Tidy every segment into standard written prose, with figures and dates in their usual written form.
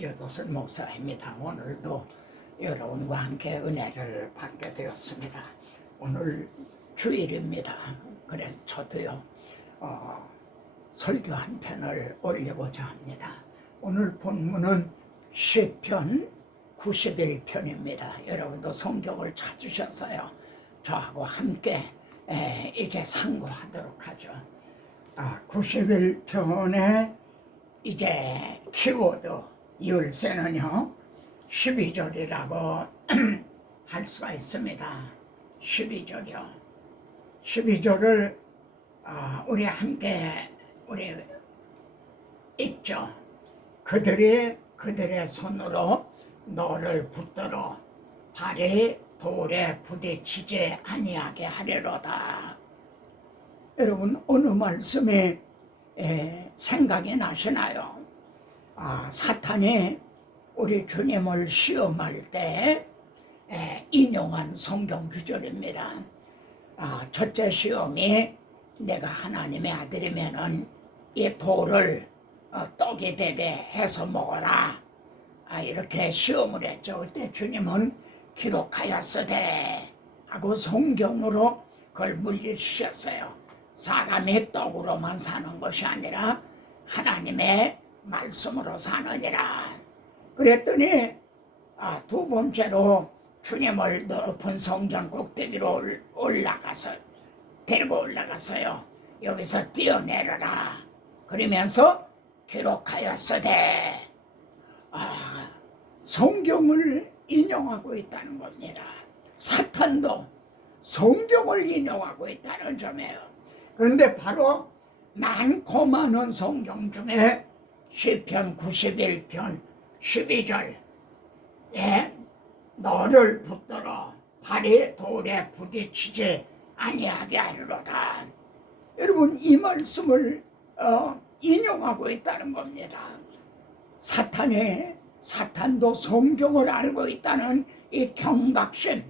기어도술 목사입니다. 오늘도 여러분과 함께 은혜를 받게 되었습니다. 오늘 주일입니다. 그래서 저도요 설교 한 편을 올리고자 합니다. 오늘 본문은 시편 91편입니다. 여러분도 성경을 찾으셔서요 저하고 함께 이제 상고하도록 하죠. 91편의 이제 키워드 열쇠는요 12절이라고 할 수가 있습니다. 12절이요. 12절을 우리 함께 우리 읽죠. 그들의 손으로 너를 붙들어 발이 돌에 부딪히지 아니하게 하리로다. 여러분 어느 말씀이 생각이 나시나요? 사탄이 우리 주님을 시험할 때 인용한 성경 구절입니다. 첫째 시험이 내가 하나님의 아들이면은 이 돌을 떡이 되게 해서 먹어라. 이렇게 시험을 했죠. 그때 주님은 기록하였으되 하고 성경으로 그걸 물리주셨어요. 사람이 떡으로만 사는 것이 아니라 하나님의 말씀으로 사느니라. 그랬더니 두 번째로 주님을 높은 성전 꼭대기로 데리고 올라가서요 여기서 뛰어내려라 그러면서 기록하였으되 성경을 인용하고 있다는 겁니다. 사탄도 성경을 인용하고 있다는 점이에요. 그런데 바로 많고 많은 성경 중에 시편 91편 12절에 너를 붙들어 발이 돌에 부딪히지 아니하게 하리로다. 여러분 이 말씀을 인용하고 있다는 겁니다. 사탄도 성경을 알고 있다는 이 경각심,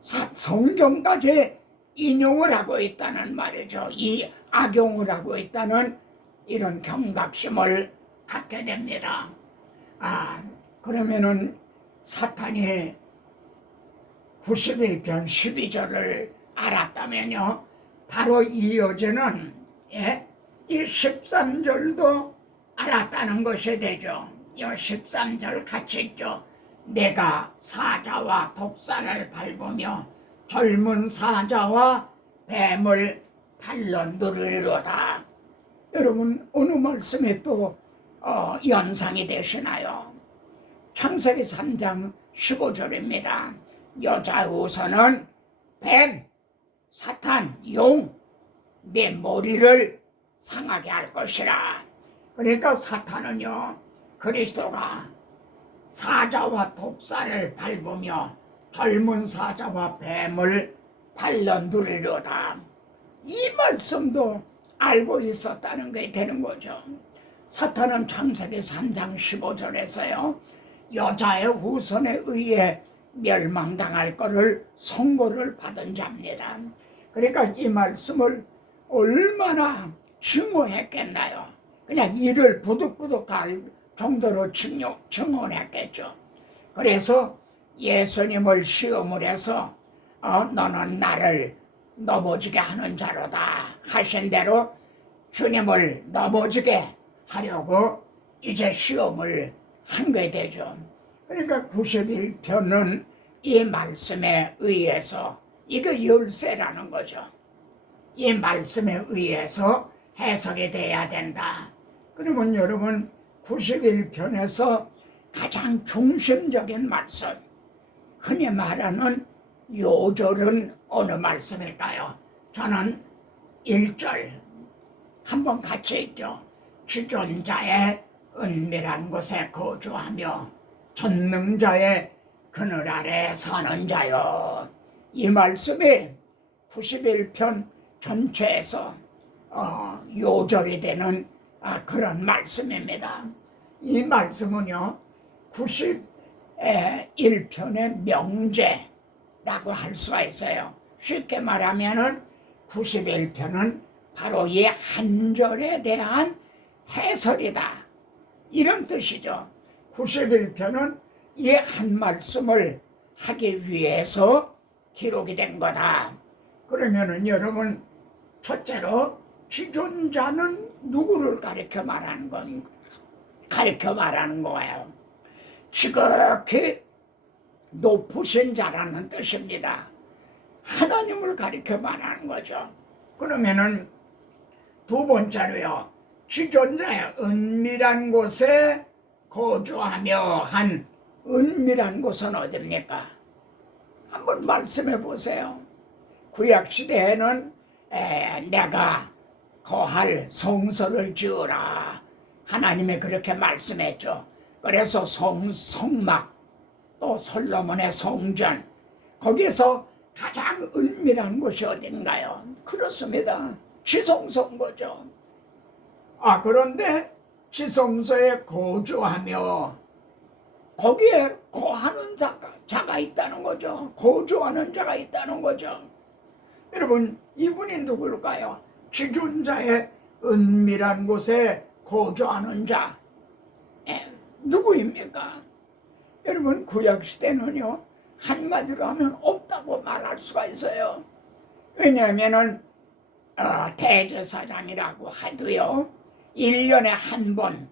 성경까지 인용을 하고 있다는 말이죠. 이 악용을 하고 있다는 이런 경각심을 갖게 됩니다. 그러면은 사탄이 91편 12절을 알았다면요 바로 이어지는 이 13절도 알았다는 것이 되죠. 이 13절 같이 있죠. 내가 사자와 독사를 밟으며 젊은 사자와 뱀을 발로 누르리로다. 여러분 어느 말씀이 또 연상이 되시나요? 창세기 3장 15절입니다. 여자 우선은 뱀, 사탄, 용, 내 머리를 상하게 할 것이라. 그러니까 사탄은요 그리스도가 사자와 독사를 밟으며 젊은 사자와 뱀을 발로 누리려다. 이 말씀도 알고 있었다는 게 되는 거죠. 사탄은 창세기 3장 15절에서요 여자의 후손에 의해 멸망당할 것을 선고를 받은 자입니다. 그러니까 이 말씀을 얼마나 증오했겠나요. 그냥 이를 부득부득할 정도로 증오했겠죠. 그래서 예수님을 시험을 해서 너는 나를 넘어지게 하는 자로다 하신 대로 주님을 넘어지게 하려고 이제 시험을 한 게 되죠. 그러니까 91편은 이 말씀에 의해서 이거 열쇠라는 거죠. 이 말씀에 의해서 해석이 돼야 된다. 그러면 여러분 91편에서 가장 중심적인 말씀, 흔히 말하는 요절은 어느 말씀일까요? 저는 1절 한번 같이 읽죠. 주존자의 은밀한 곳에 거주하며 전능자의 그늘 아래 사는 자요. 이 말씀이 91편 전체에서 요절이 되는 그런 말씀입니다. 이 말씀은요 91편의 명제라고 할 수가 있어요. 쉽게 말하면은 91편은 바로 이 한 절에 대한 해설이다 이런 뜻이죠. 91편은 이 한 말씀을 하기 위해서 기록이 된 거다. 그러면은 여러분, 첫째로 지존자는 누구를 가리켜 말하는 거예요? 지극히 높으신 자라는 뜻입니다. 하나님을 가리켜 말하는 거죠. 그러면은 두 번째로요, 지존자의 은밀한 곳에 거주하며 한 은밀한 곳은 어딥니까? 한번 말씀해 보세요. 구약시대에는 내가 거할 성소를 지으라, 하나님이 그렇게 말씀했죠. 그래서 성막, 또 솔로몬의 성전, 거기에서 가장 은밀한 곳이 어딘가요? 그렇습니다. 지성소인 거죠. 그런데 지성소에 거주하며 거기에 거하는 자가 있다는 거죠. 거주하는 자가 있다는 거죠. 여러분, 이분이 누굴까요? 지존자의 은밀한 곳에 거주하는 자, 누구입니까? 여러분, 구약시대는요, 한마디로 하면 없다고 말할 수가 있어요. 왜냐하면은 대제사장이라고 하도요, 1년에 한 번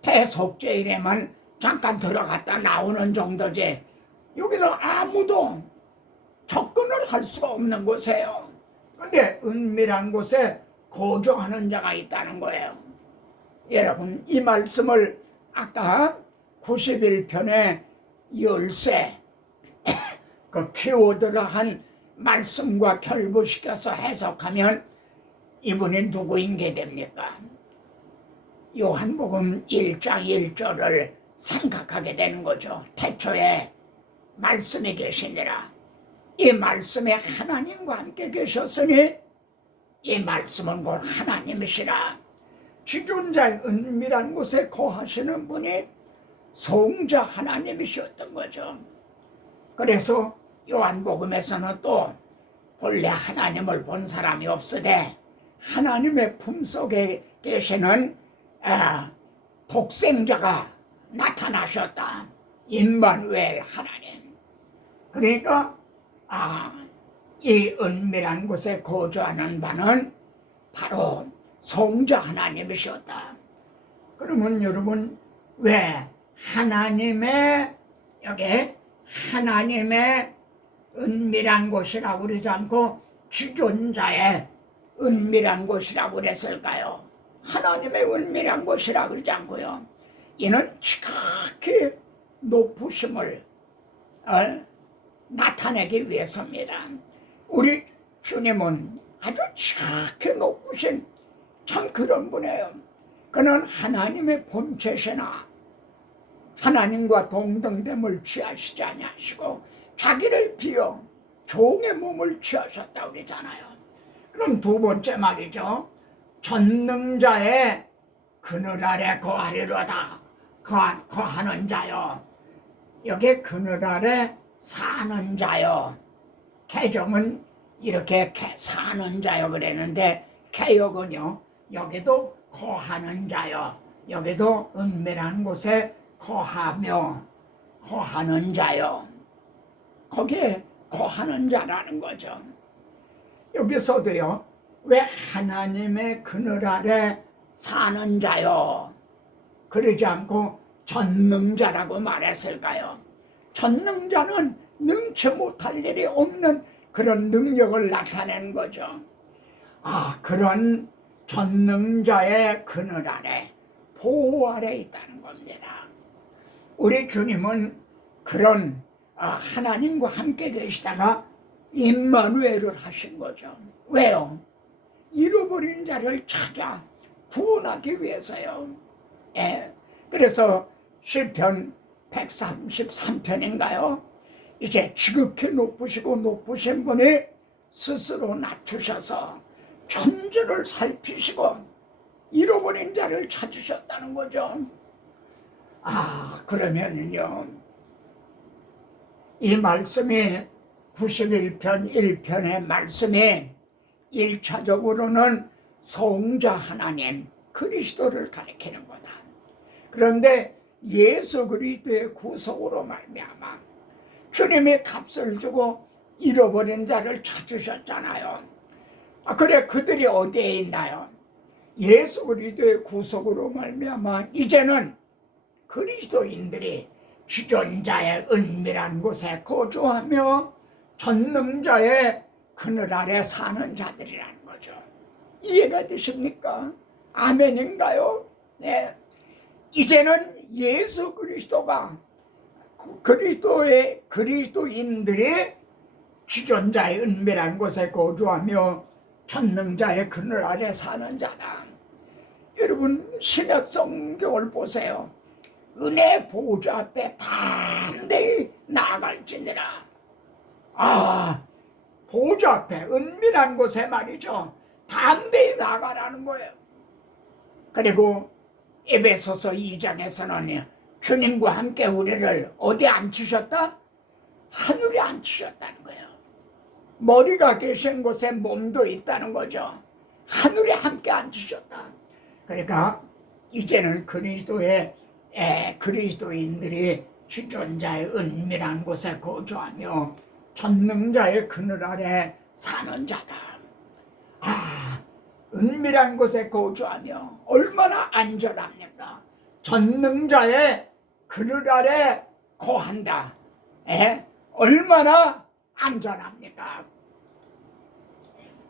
대속죄일에만 잠깐 들어갔다 나오는 정도지, 여기는 아무도 접근을 할 수가 없는 곳이에요. 근데 은밀한 곳에 거주하는 자가 있다는 거예요. 여러분, 이 말씀을 아까 91편의 열쇠, 그 키워드를 한 말씀과 결부시켜서 해석하면 이분이 누구인 게 됩니까? 요한복음 1장 1절을 생각하게 되는 거죠. 태초에 말씀이 계시니라. 이 말씀에 하나님과 함께 계셨으니 이 말씀은 곧 하나님이시라. 지존자의 은밀한 곳에 거하시는 분이 성자 하나님이셨던 거죠. 그래서 요한복음에서는 또 본래 하나님을 본 사람이 없으되 하나님의 품속에 계시는 독생자가 나타나셨다. 임마누엘 하나님. 그러니까 이 은밀한 곳에 거주하는 바는 바로 성자 하나님이셨다. 그러면 여러분, 왜 하나님의 여기 하나님의 은밀한 곳이라고 그러지 않고 지존자의 은밀한 곳이라고 그랬을까요? 하나님의 은밀한 곳이라고 그러지 않고요, 이는 지극히 높으심을 나타내기 위해서입니다. 우리 주님은 아주 지극히 높으신 참 그런 분이에요. 그는 하나님의 본체시나 하나님과 동등됨을 취하시지 아니하시고 자기를 비어 종의 몸을 취하셨다고 그러잖아요. 그럼 두 번째 말이죠. 전능자의 그늘 아래 거하리로다. 거하는 자요. 여기 그늘 아래 사는 자요. 개정은 이렇게 사는 자요 그랬는데, 개역은요, 여기도 거하는 자요. 여기도 은밀한 곳에 거하며 거하는 자요. 거기에 거하는 자라는 거죠. 여기서도요, 왜 하나님의 그늘 아래 사는 자요 그러지 않고 전능자라고 말했을까요? 전능자는 능치 못할 일이 없는 그런 능력을 나타내는 거죠. 그런 전능자의 그늘 아래, 보호 아래 있다는 겁니다. 우리 주님은 그런 하나님과 함께 계시다가 임마누엘을 하신 거죠. 왜요? 잃어버린 자를 찾아 구원하기 위해서요. 그래서 시편 133편인가요? 이제 지극히 높으시고 높으신 분이 스스로 낮추셔서 천지를 살피시고 잃어버린 자를 찾으셨다는 거죠. 그러면요, 이 말씀이 91편 1편의 말씀이 1차적으로는 성자 하나님 그리스도를 가리키는 거다. 그런데 예수 그리스도의 구속으로 말미암아 주님이 값을 주고 잃어버린 자를 찾으셨잖아요. 그래 그들이 어디에 있나요? 예수 그리스도의 구속으로 말미암아 이제는 그리스도인들이 주존자의 은밀한 곳에 거주하며 전능자의 그늘 아래 사는 자들이라는 거죠. 이해가 되십니까? 아멘인가요? 네. 이제는 예수 그리스도가 그리스도인들이 주존자의 은밀한 곳에 거주하며 전능자의 그늘 아래 사는 자다. 여러분 신약 성경을 보세요. 은혜 보좌 앞에 담대히 나아갈지니라. 보좌 앞에 은밀한 곳에 말이죠. 담대히 나아가라는 거예요. 그리고 에베소서 2장에서는 주님과 함께 우리를 어디 앉히셨다? 하늘에 앉히셨다는 거예요. 머리가 계신 곳에 몸도 있다는 거죠. 하늘에 함께 앉히셨다. 그러니까 이제는 그리스도인들이 주존자의 은밀한 곳에 거주하며 전능자의 그늘 아래 사는 자다. 은밀한 곳에 거주하며 얼마나 안전합니까? 전능자의 그늘 아래 거한다. 얼마나 안전합니까?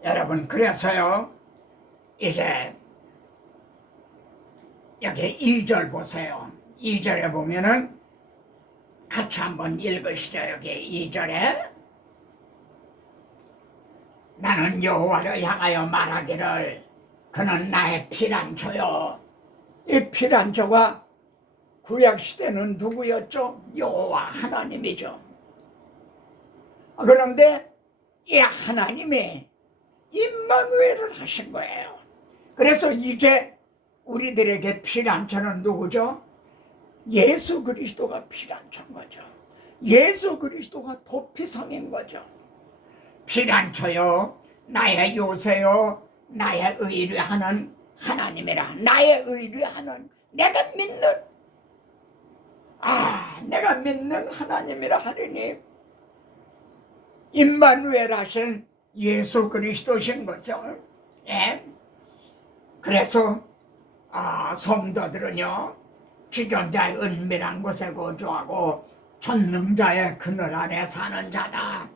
여러분 그래서요 이제 여기 2절 보세요. 2절에 보면은 같이 한번 읽으시죠. 여기 2절에 나는 여호와를 향하여 말하기를 그는 나의 피란초요. 이 피란초가 구약시대는 누구였죠? 여호와 하나님이죠. 그런데 이 하나님이 임마누엘을 하신 거예요. 그래서 이제 우리들에게 피란초는 누구죠? 예수 그리스도가 피란초인 거죠. 예수 그리스도가 도피성인 거죠. 피란초요 나의 요새요 나의 의뢰하는 하나님이라. 나의 의뢰하는 내가 믿는 하나님이라 하리니 임마누엘 하신 예수 그리스도신 거죠. 그래서 성도들은요 주존자의 은밀한 곳에 거주하고 전능자의 그늘 아래 사는 자다.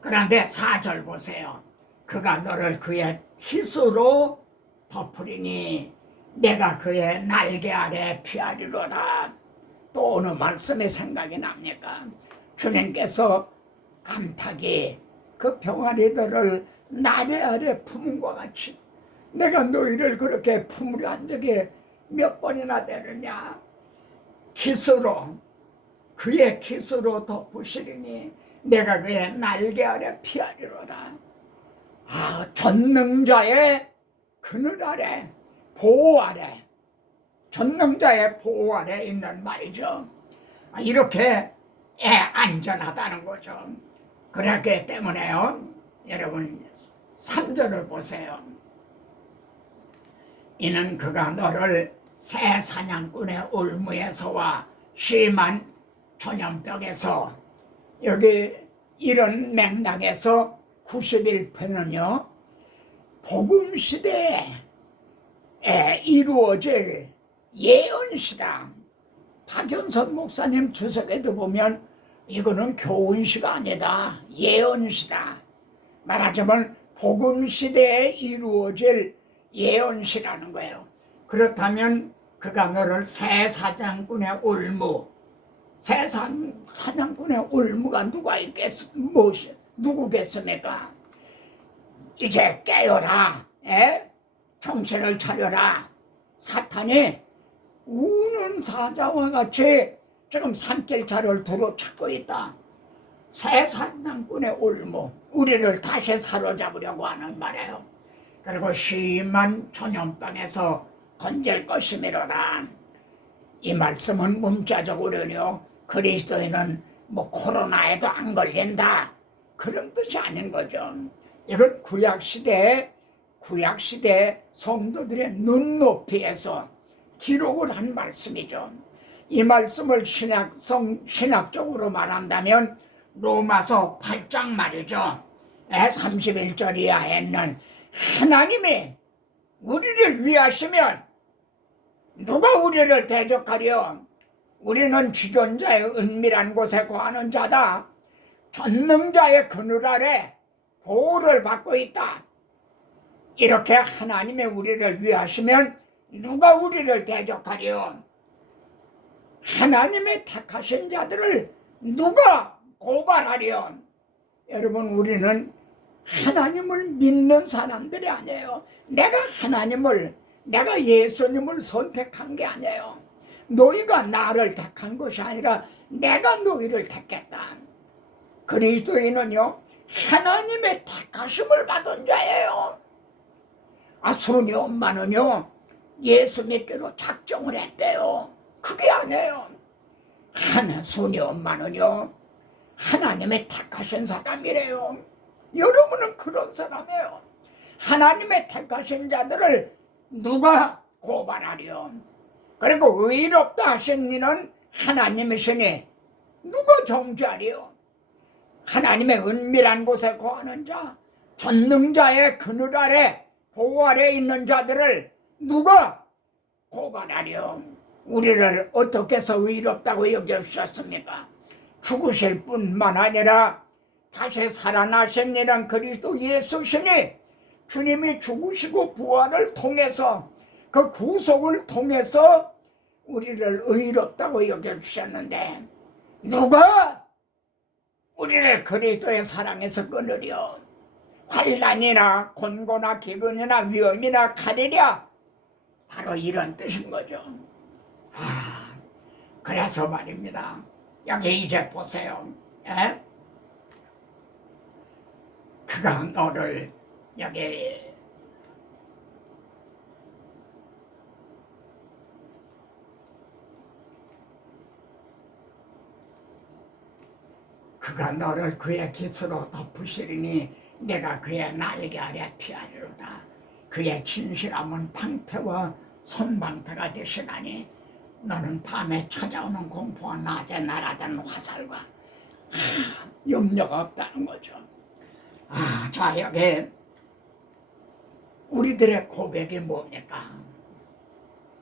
그런데 4절 보세요. 그가 너를 그의 깃으로 덮으리니 내가 그의 날개 아래 피하리로다. 또 어느 말씀이 생각이 납니까? 주님께서 암탉이 그 병아리들을 날개 아래 품은 것 같이 내가 너희를 그렇게 품으려 한 적이 몇 번이나 되느냐. 그의 깃으로 덮으시리니 내가 그의 날개 아래 피하리로다. 전능자의 그늘 아래 보호 아래 전능자의 보호 아래 있는 말이죠. 이렇게 안전하다는 거죠. 그렇기 때문에요 여러분 3절을 보세요. 이는 그가 너를 새 사냥꾼의 올무에서와 심한 전염병에서 여기 이런 맥락에서 91편은요 복음시대에 이루어질 예언시다. 박연선 목사님 주석에도 보면 이거는 교훈시가 아니다 예언시다. 말하자면 복음시대에 이루어질 예언시라는 거예요. 그렇다면 그가 너를 새 사냥꾼의 올무, 새 사냥꾼의 올무가 누구겠습니까? 이제 깨어라, 정신을 차려라. 사탄이 우는 사자와 같이 지금 산길차를 두루 찾고 있다. 새 사냥꾼의 올무, 우리를 다시 사로잡으려고 하는 말이에요. 그리고 심한 전염병에서 건질 것이미로라. 이 말씀은 문자적으로는요 그리스도인은 코로나에도 안 걸린다 그런 뜻이 아닌 거죠. 이건 구약시대 성도들의 눈높이에서 기록을 한 말씀이죠. 이 말씀을 신학적으로 말한다면 로마서 8장 말이죠. 31절 이하에는 하나님이 우리를 위하시면 누가 우리를 대적하려? 우리는 지존자의 은밀한 곳에 거하는 자다. 전능자의 그늘 아래 보호를 받고 있다. 이렇게 하나님의 우리를 위하시면 누가 우리를 대적하려? 하나님의 택하신 자들을 누가 고발하려? 여러분, 우리는 하나님을 믿는 사람들이 아니에요. 내가 예수님을 선택한 게 아니에요. 너희가 나를 택한 것이 아니라 내가 너희를 택했다. 그리스도인은요, 하나님의 택하심을 받은 자예요. 순이 엄마는요, 예수 믿기로 작정을 했대요. 그게 아니에요. 순이 엄마는요, 하나님의 택하신 사람이래요. 여러분은 그런 사람이에요. 하나님의 택하신 자들을 누가 고발하려? 그리고 의롭다 하신 이는 하나님이시니 누가 정죄하려? 하나님의 은밀한 곳에 거하는 자, 전능자의 그늘 아래 보호 아래 있는 자들을 누가 고발하려? 우리를 어떻게 해서 의롭다고 여겨주셨습니까? 죽으실 뿐만 아니라 다시 살아나신 이란 그리스도 예수시니 주님이 죽으시고 부활을 통해서 그 구속을 통해서 우리를 의롭다고 여겨주셨는데 누가 우리를 그리스도의 사랑에서 끊으려? 환난이나 곤고나 기근이나 위험이나 칼이랴, 바로 이런 뜻인 거죠. 그래서 말입니다. 여기 이제 보세요. 그가 너를 여기 그가 너를 그의 깃으로 덮으시리니 내가 그의 날개 아래 피하리로다. 그의 진실함은 방패와 손방패가 되시나니 너는 밤에 찾아오는 공포와 낮에 날아다니는 화살과 염려가 없다는 거죠. 자, 여기 우리들의 고백이 뭡니까?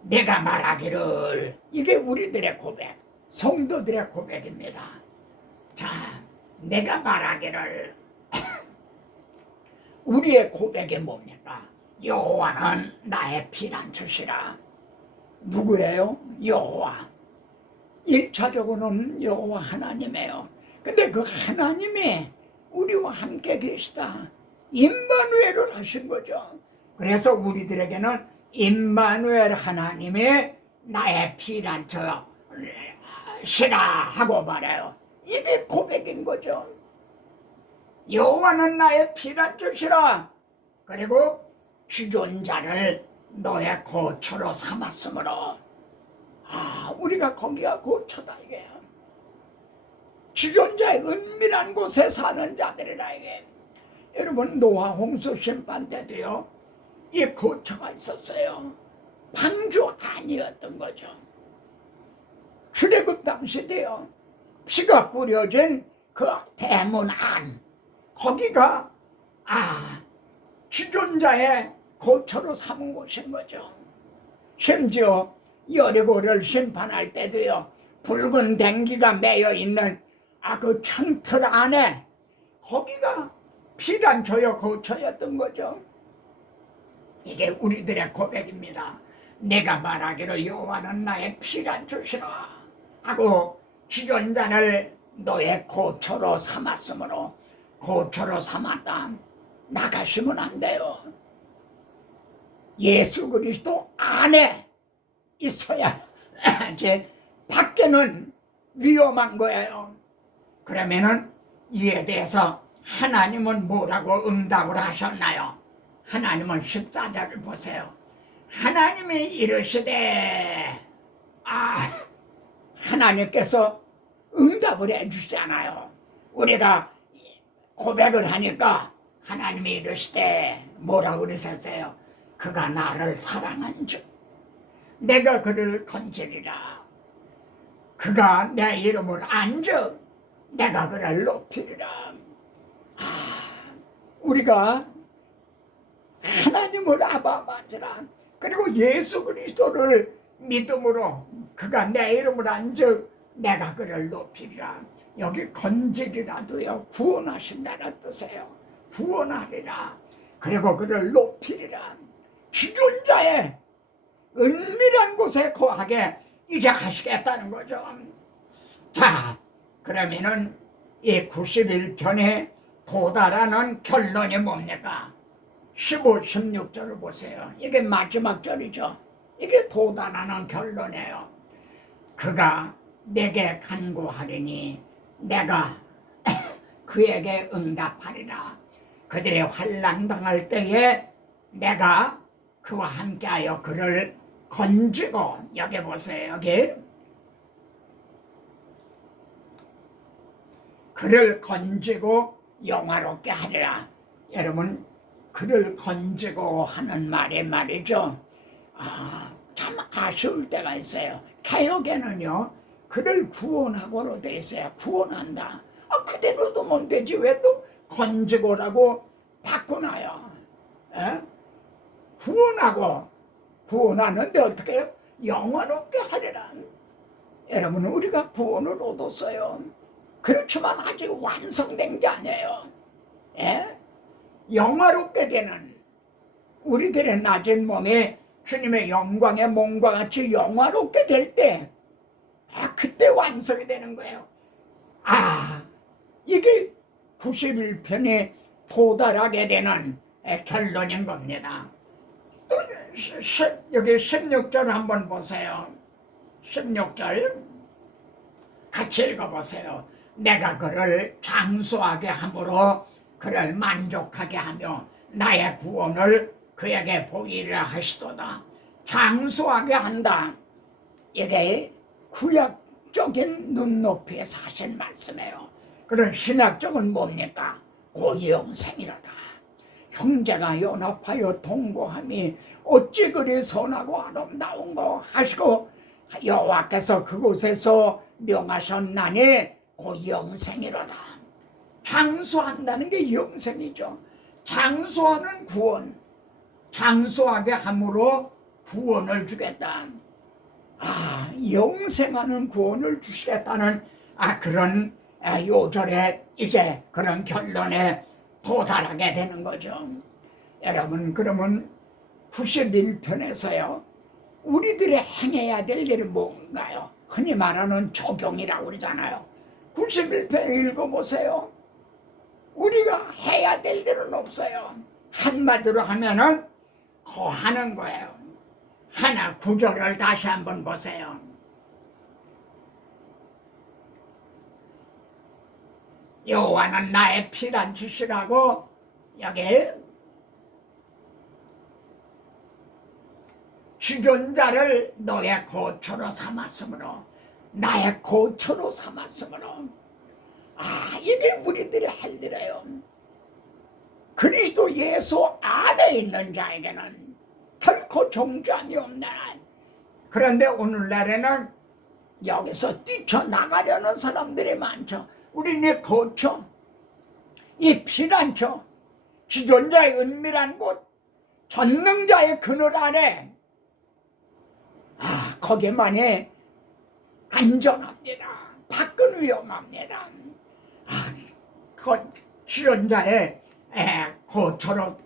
내가 말하기를, 이게 우리들의 고백, 성도들의 고백입니다. 자, 내가 말하기를 우리의 고백이 뭡니까? 여호와는 나의 피난처시라. 누구예요? 여호와. 1차적으로는 여호와 하나님이에요. 근데 그 하나님이 우리와 함께 계시다. 임마누엘을 하신 거죠. 그래서 우리들에게는 임마누엘 하나님이 나의 피난처시라 하고 말해요. 이게 고백인 거죠. 여호와는 나의 피난처시라. 그리고 주존자를 너의 거처로 삼았으므로, 우리가 거기가 거처다 이게. 주존자의 은밀한 곳에 사는 자들이라 이게. 여러분, 노아 홍수 심판 때도요, 이 거처가 있었어요. 방주 아니었던 거죠. 출애굽 당시 때요, 피가 뿌려진 그 대문 안, 거기가 주존자의 거처로 삼은 곳인 거죠. 심지어 여리고를 심판할 때도요, 붉은 댕기가 매여 있는 그 창틀 안에 거기가 피난처여 거처였던 거죠. 이게 우리들의 고백입니다. 내가 말하기를 여호와는 나의 피난처시라 하고 주존자를 너의 거처로 삼았으므로, 거처로 삼았다. 나가시면 안 돼요. 예수 그리스도 안에 있어야 이제 밖에는 위험한 거예요. 그러면은 이에 대해서 하나님은 뭐라고 응답을 하셨나요? 하나님은 14절을 보세요. 하나님이 이르시되, 하나님께서 응답을 해주잖아요. 우리가 고백을 하니까 하나님이 이르시되 뭐라고 그러셨어요? 그가 나를 사랑한 줄, 내가 그를 건지리라. 그가 내 이름을 안즉 내가 그를 높이리라. 우리가 하나님을 아바 맞으라. 그리고 예수 그리스도를 믿음으로 그가 내 이름을 안즉 내가 그를 높이리라. 여기 건지리라도요, 구원하신다는 뜻이에요. 구원하리라. 그리고 그를 높이리라. 주존자의 은밀한 곳에 거하게 이제 하시겠다는 거죠. 자, 그러면은 이 91편에 도달하는 결론이 뭡니까? 15, 16절을 보세요. 이게 마지막 절이죠. 이게 도달하는 결론이에요. 그가 내게 간구하리니 내가 그에게 응답하리라. 그들이 환난 당할 때에 내가 그와 함께하여 그를 건지고, 여기 보세요. 여기 그를 건지고 영화롭게 하리라. 여러분, 그를 건지고 하는 말이 말이죠. 참 아쉬울 때가 있어요. 개혁에는요, 그를 구원하고로 돼 있어요. 구원한다. 그대로 두면 되지 왜 또 건지고라고 바꾸나요? 에? 구원하고, 구원하는데 어떻게 해요? 영원롭게 하리라. 여러분, 우리가 구원을 얻었어요. 그렇지만 아직 완성된 게 아니에요. 예? 영화롭게 되는 우리들의 낮은 몸이 주님의 영광의 몸과 같이 영화롭게 될 때, 그때 완성이 되는 거예요. 이게 91편이 도달하게 되는 결론인 겁니다. 또 여기 16절 한번 보세요. 16절 같이 읽어보세요. 내가 그를 장수하게 함으로 그를 만족하게 하며 나의 구원을 그에게 보이리라 하시도다. 장수하게 한다. 이게 구약적인 눈높이에서 하신 말씀이에요. 그런 신학적은 뭡니까? 고영생이로다. 형제가 연합하여 동거함이 어찌 그리 선하고 아름다운 거 하시고 여호와께서 그곳에서 명하셨나니 고영생이로다. 장수한다는 게 영생이죠. 장수하는 구원, 장수하게 함으로 구원을 주겠다. 영생하는 구원을 주시겠다는 그런 요절에 이제 그런 결론에 도달하게 되는 거죠. 여러분, 그러면 91편에서요 우리들이 행해야 될 일이 뭔가요? 흔히 말하는 적용이라고 그러잖아요. 91편 읽어보세요. 우리가 해야 될 일은 없어요. 한마디로 하면은 거하는 거예요. 하나 구절을 다시 한번 보세요. 여호와는 나의 피난처시라고 여기 주존자를 너의 고초로 삼았으므로, 나의 고초로 삼았으므로. 이게 우리들이 할 일이에요. 그리스도 예수 안에 있는 자에게는 결코 정죄함이 없네. 그런데 오늘날에는 여기서 뛰쳐나가려는 사람들이 많죠. 우리는 고초, 이 피난처, 지존자의 은밀한 곳, 전능자의 그늘 아래, 거기만이 안전합니다. 밖은 위험합니다. 지존자의 고초로,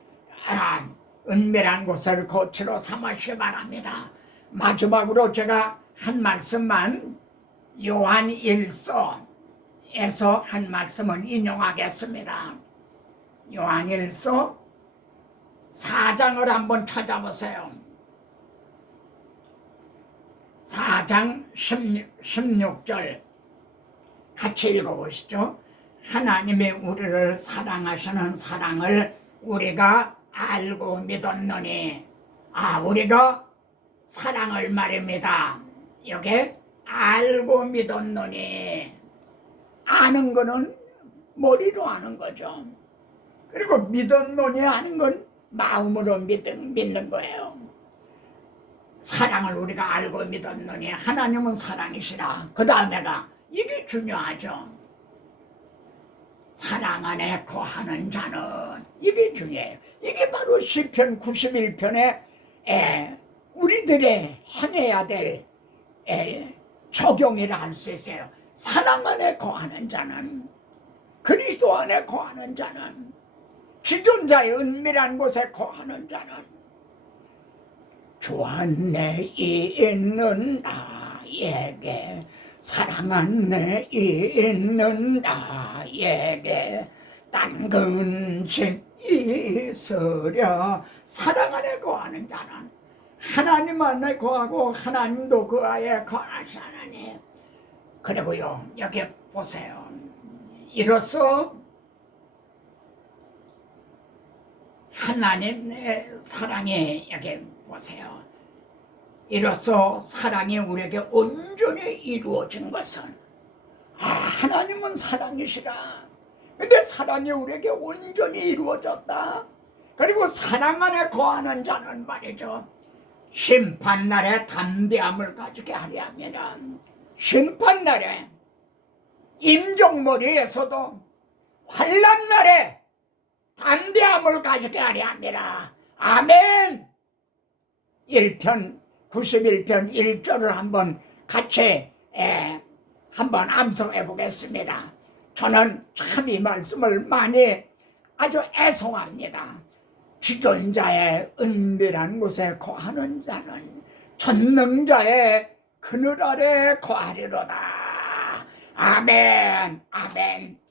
은밀한 곳을 고초로 삼으시기 바랍니다. 마지막으로 제가 한 말씀만 요한 1서에서 한 말씀을 인용하겠습니다. 요한 1서 4장을 한번 찾아보세요. 4장 16절 같이 읽어보시죠. 하나님이 우리를 사랑하시는 사랑을 우리가 알고 믿었노니, 우리가 사랑을 말입니다. 여기 알고 믿었노니, 아는 거는 머리로 아는 거죠. 그리고 믿었노니 하는 건 마음으로 믿는 거예요. 사랑을 우리가 알고 믿었느니 하나님은 사랑이시라. 그 다음에가 이게 중요하죠. 사랑 안에 거하는 자는 이게 중요해요. 이게 바로 시편 91편에 우리들의 행해야 될 적용이라 할 수 있어요. 사랑 안에 거하는 자는, 그리스도 안에 거하는 자는, 지존자의 은밀한 곳에 거하는 자는 주 안에 있는 나에게, 사랑 안에 있는 나에게 딴 근심 있으랴. 사랑 안에 거하는 자는 하나님 안에 거하고 하나님도 그 안에 거하시나니. 그리고요, 여기 보세요. 이로써 하나님의 사랑이, 여기 보세요. 이로써 사랑이 우리에게 온전히 이루어진 것은, 하나님은 사랑이시라. 근데 사랑이 우리에게 온전히 이루어졌다. 그리고 사랑 안에 거하는 자는 말이죠, 심판날에 담대함을 가지게 하려 하면, 심판날에 임종머리에서도 환난날에 담대함을 가지게 하려 합니다. 아멘. 91편 1절을 한번 같이 한번 암송해 보겠습니다. 저는 참 이 말씀을 많이 아주 애송합니다. 지존자의 은밀한 곳에 거하는 자는 전능자의 그늘 아래 거하리로다. 아멘. 아멘.